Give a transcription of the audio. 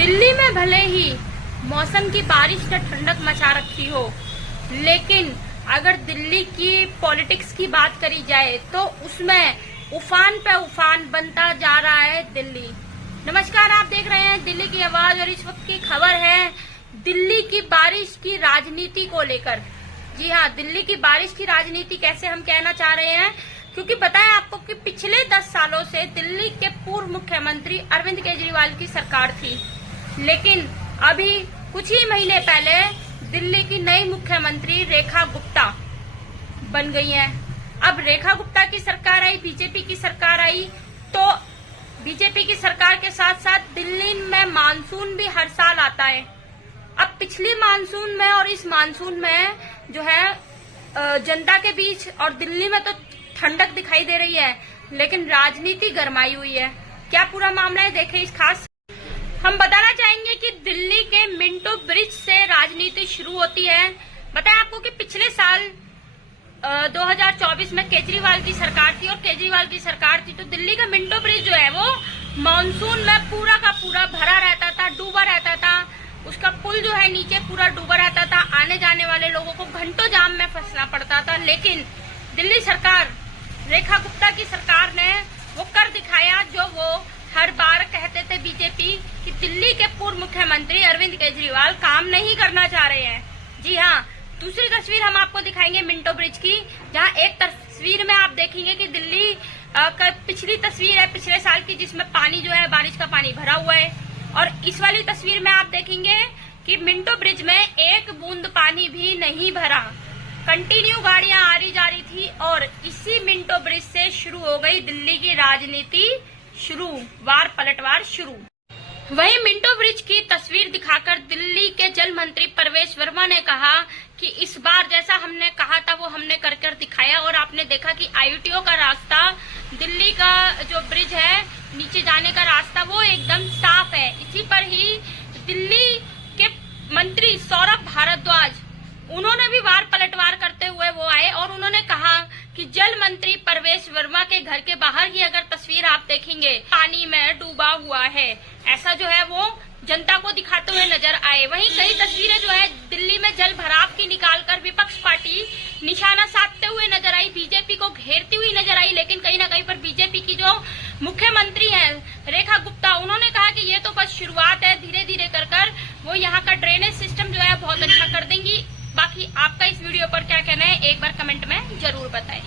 दिल्ली में भले ही मौसम की बारिश ने ठंडक मचा रखी हो, लेकिन अगर दिल्ली की पॉलिटिक्स की बात करी जाए तो उसमें उफान पे उफान बनता जा रहा है दिल्ली। नमस्कार, आप देख रहे हैं दिल्ली की आवाज और इस वक्त की खबर है दिल्ली की बारिश की राजनीति को लेकर। जी हाँ, दिल्ली की बारिश की राजनीति कैसे हम कहना चाह रहे हैं, क्योंकि पता है आपको कि पिछले 10 सालों से दिल्ली के पूर्व मुख्यमंत्री अरविंद केजरीवाल की सरकार थी, लेकिन अभी कुछ ही महीने पहले दिल्ली की नई मुख्यमंत्री रेखा गुप्ता बन गई हैं। अब रेखा गुप्ता की सरकार आई, बीजेपी की सरकार आई, तो बीजेपी की सरकार के साथ साथ दिल्ली में मानसून भी हर साल आता है। अब पिछली मानसून में और इस मानसून में जो है जनता के बीच और दिल्ली में तो ठंडक दिखाई दे रही है, लेकिन राजनीति गरमाई हुई है। क्या पूरा मामला है, देखें इस खास। हम बताना चाहेंगे कि दिल्ली के मिंटो ब्रिज से राजनीति शुरू होती है। बताएं आपको कि पिछले साल 2024 में केजरीवाल की सरकार थी, और केजरीवाल की सरकार थी तो दिल्ली का मिंटो ब्रिज जो है वो मानसून में पूरा का पूरा भरा रहता था, डूबा रहता था। उसका पुल जो है नीचे पूरा डूबा रहता था, आने जाने वाले लोगों को घंटों जाम में फंसना पड़ता था। लेकिन दिल्ली सरकार, रेखा गुप्ता की सरकार ने वो कर दिखाया जो वो हर बार कहते थे बीजेपी कि दिल्ली के पूर्व मुख्यमंत्री अरविंद केजरीवाल काम नहीं करना चाह रहे हैं। जी हाँ, दूसरी तस्वीर हम आपको दिखाएंगे मिंटो ब्रिज की, जहां एक तस्वीर में आप देखेंगे कि दिल्ली का पिछली तस्वीर है पिछले साल की, जिसमें पानी जो है बारिश का पानी भरा हुआ है, और इस वाली तस्वीर में आप देखेंगे कि मिंटो ब्रिज में एक बूंद पानी भी नहीं भरा। कंटिन्यू गाड़ियां आ रही जा रही थी, और इसी मिंटो ब्रिज से शुरू हो गई दिल्ली की राजनीति शुरू, वार पलटवार शुरू। वहीं मिंटो ब्रिज की तस्वीर दिखाकर दिल्ली के जल मंत्री प्रवेश वर्मा ने कहा कि इस बार जैसा हमने कहा था वो हमने कर कर दिखाया, और आपने देखा कि आईयूटीओ का रास्ता, दिल्ली का जो ब्रिज है नीचे जाने का रास्ता, वो एकदम साफ है। इसी पर ही दिल्ली के मंत्री सौरभ भारद्वाज, उन्होंने भी वार पलटवार करते हुए वो आए, और उन्होंने कहा कि जल मंत्री प्रवेश वर्मा के घर के बाहर की अगर तस्वीर आप देखेंगे, पानी में डूबा हुआ है, ऐसा जो है वो जनता को दिखाते हुए नजर आए। वहीं कई तस्वीरें जो है दिल्ली में जल भराव की निकालकर विपक्ष पार्टी निशाना साधते हुए नजर आई, बीजेपी को घेरती हुई नजर आई। लेकिन कहीं ना कहीं पर बीजेपी की जो मुख्यमंत्री है रेखा गुप्ता, उन्होंने कहा कि ये तो बस शुरुआत है, धीरे धीरे कर वो यहाँ का ड्रेनेज सिस्टम जो है बहुत अच्छा कर देंगी। बाकी आपका इस वीडियो पर क्या कहना है, एक बार कमेंट में जरूर बताएं।